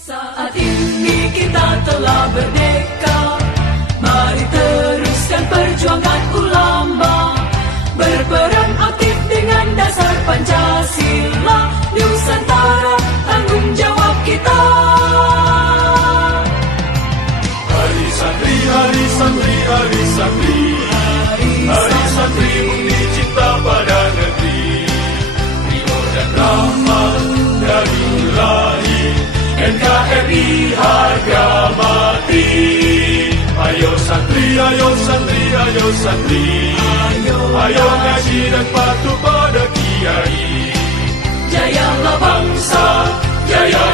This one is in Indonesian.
Saat ini kita telah merdeka, mari teruskan perjuangan ulama, berperan aktif dengan dasar Pancasila, Nusantara tanggung jawab kita. Hari santri, hari santri, hari santri, hari santri murni cinta pada negeri, ridho dan rahmat dari Ilahi, NKRI harga mati. Ayo santri, ayo santri, ayo santri, ayo ngaji dan patuh pada kiai. Jayalah bangsa, jaya